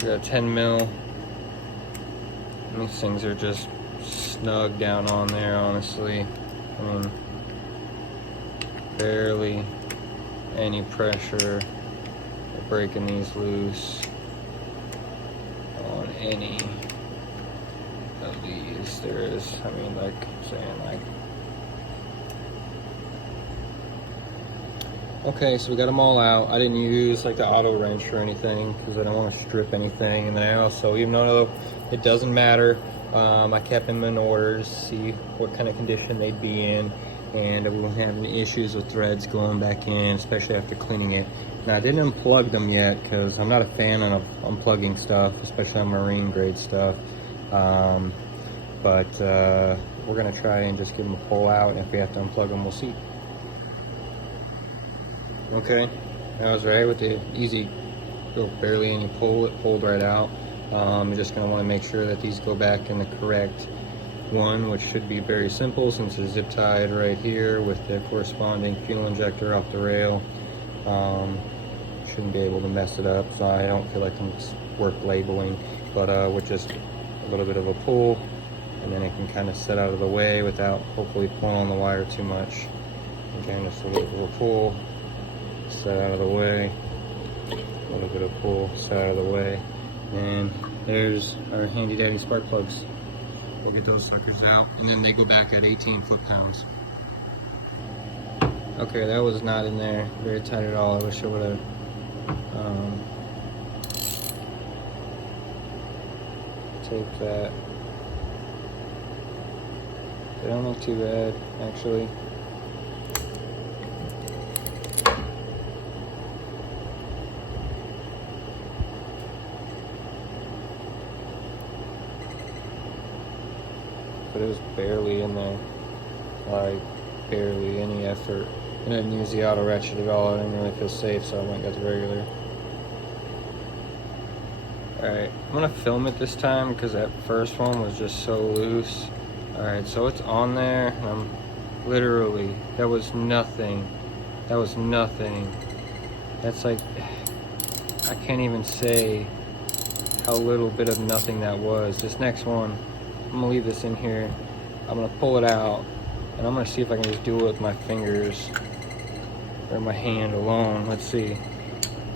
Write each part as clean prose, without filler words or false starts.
We got a 10 mil. And these things are just snug down on there, honestly. I mean, barely any pressure or breaking these loose on any of these. There is, I mean, like I'm saying, like. Okay, so we got them all out. I didn't use like the auto wrench or anything because I don't want to strip anything. And then I also, even though it doesn't matter, I kept them in order to see what kind of condition they'd be in, and we won't have any issues with threads going back in, especially after cleaning it. Now I didn't unplug them yet because I'm not a fan of unplugging stuff, especially on marine grade stuff. But we're gonna try and just give them a pull out, and if we have to unplug them, we'll see. Okay, that was right with the easy, barely any pull, it pulled right out. You're just going to want to make sure that these go back in the correct one, which should be very simple since it's zip tied right here with the corresponding fuel injector off the rail. Shouldn't be able to mess it up, so I don't feel like it's worth labeling, but with just a little bit of a pull, and then it can kind of set out of the way without hopefully pulling on the wire too much. Again, just a little bit of a pull, set out of the way, a little bit of pull, set out of the way, and there's our handy dandy spark plugs. We'll get those suckers out, and then they go back at 18 foot-pounds. Okay, that was not in there very tight at all. I wish I would have taped that. They don't look too bad, actually. But it was barely in there, like barely any effort. And I didn't use the auto ratchet at all. I didn't really feel safe, so I went and got the regular. Alright, I'm gonna film it this time because that first one was just so loose. Alright, so it's on there, and I'm literally, that was nothing. That was nothing. That's like, I can't even say how little bit of nothing that was. This next one, I'm gonna leave this in here. I'm gonna pull it out, and I'm gonna see if I can just do it with my fingers or my hand alone. Let's see.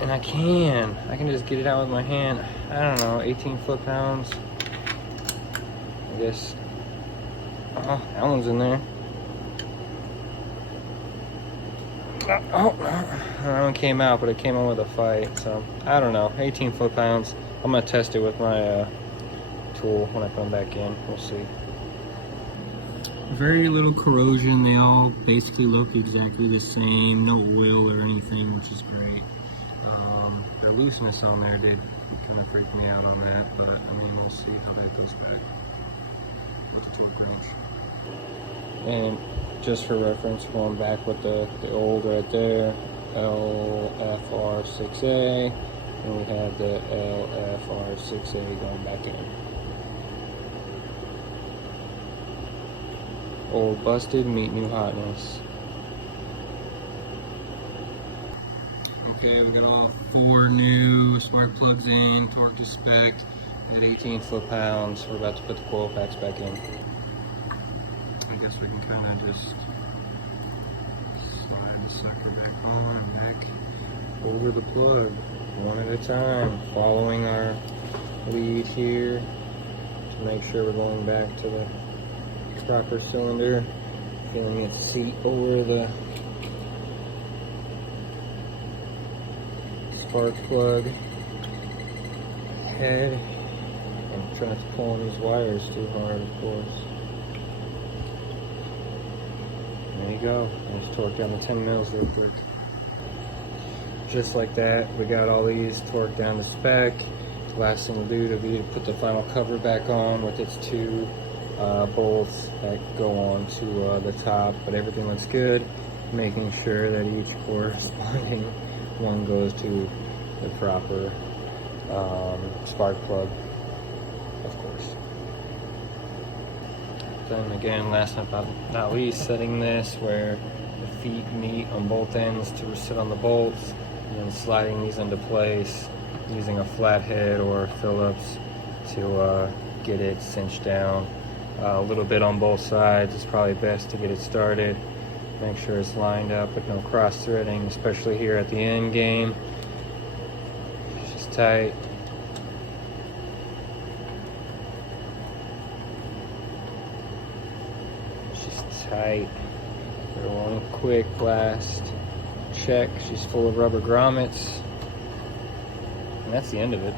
And I can just get it out with my hand. I don't know, 18 foot-pounds. I guess. Oh, that one's in there. Oh, that one came out, but it came out with a fight. So I don't know, 18 foot-pounds. I'm gonna test it with my tool when I put them back in. We'll see. Very little corrosion. They all basically look exactly the same. No oil or anything, which is great. The looseness on there did kind of freak me out on that, but I mean, we'll see how that goes back with the torque wrench. And just for reference, going back with the old right there, LFR6A, and we have the LFR6A going back in. Old busted, meet new hotness. Okay, we got all 4 new spark plugs in, torque to spec at 18 foot-pounds. We're about to put the coil packs back in. I guess we can kind of just slide the sucker back on, back over the plug, one at a time, following our lead here to make sure we're going back to the proper cylinder, feeling its seat over the spark plug head, and try not to pull on these wires too hard, of course. There you go. Let's torque down the 10 mils real quick. Just like that, we got all these torqued down to spec. The last thing we'll do will be to put the final cover back on with its 2 bolts that go on to the top, but everything looks good, making sure that each corresponding one goes to the proper spark plug, of course. Then again, last but not least, setting this where the feet meet on both ends to sit on the bolts, and then sliding these into place using a flathead or Phillips to get it cinched down. A little bit on both sides is probably best to get it started. Make sure it's lined up with no cross threading, especially here at the end game. It's just tight. It's just tight. For one quick last check. She's full of rubber grommets. And that's the end of it.